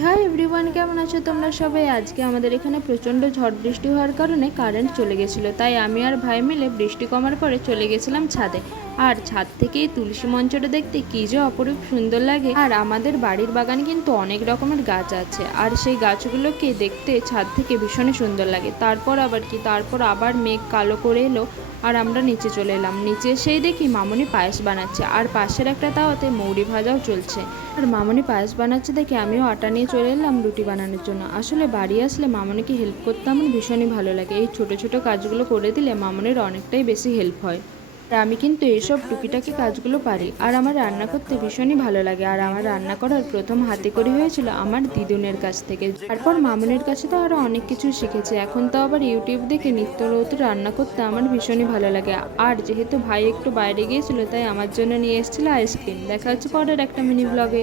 Hi everyone, কেমন আছো তোমরা সবাই? আজকে আমাদের এখানে প্রচণ্ড ঝড় বৃষ্টি হওয়ার কারণে কারেন্ট চলে গেছিলো, তাই আমি আর ভাই মিলে বৃষ্টি কমার পরে চলে গেছিলাম ছাদে। আর ছাদ থেকে তুলসী মঞ্চটা দেখতে কী যে অপরূপ সুন্দর লাগে। আর আমাদের বাড়ির বাগানে কিন্তু অনেক রকমের গাছ আছে, আর সেই গাছগুলোকে দেখতে ছাদ থেকে ভীষণই সুন্দর লাগে। তারপর আবার মেঘ কালো করে এলো, আর আমরা নিচে চলে এলাম। নিচে এসেই দেখি মামনি পায়েস বানাচ্ছে, আর পাশের একটা তাওয়াতে মৌরি ভাজাও চলছে। আর মামনি পায়েস বানাচ্ছে দেখে আমিও আটা নিয়ে চলে এলাম রুটি বানানোর জন্য। আসলে বাড়ি আসলে মামনিকে হেল্প করতে আমার ভীষণই ভালো লাগে। এই ছোট ছোট কাজগুলো করে দিলে মামনির অনেকটাই বেশি হেল্প হয়। আর আমি কিন্তু এইসব টুকিটাকি কাজগুলো পারি, আর আমার রান্না করতে ভীষণই ভালো লাগে। আর আমার রান্না করার প্রথম হাতেখড়ি হয়েছিল আমার দিদুনের কাছ থেকে। তারপর মামনির কাছে তো আরও অনেক কিছু শিখেছি। এখন তো আবার ইউটিউব দেখে নিত্য নতুন রান্না করতে আমার ভীষণই ভালো লাগে। আর যেহেতু ভাই একটু বাইরে গিয়েছিল, তাই আমার জন্য নিয়ে এসেছিল আইসক্রিম। দেখা হচ্ছে পরের একটা মিনি ব্লগে।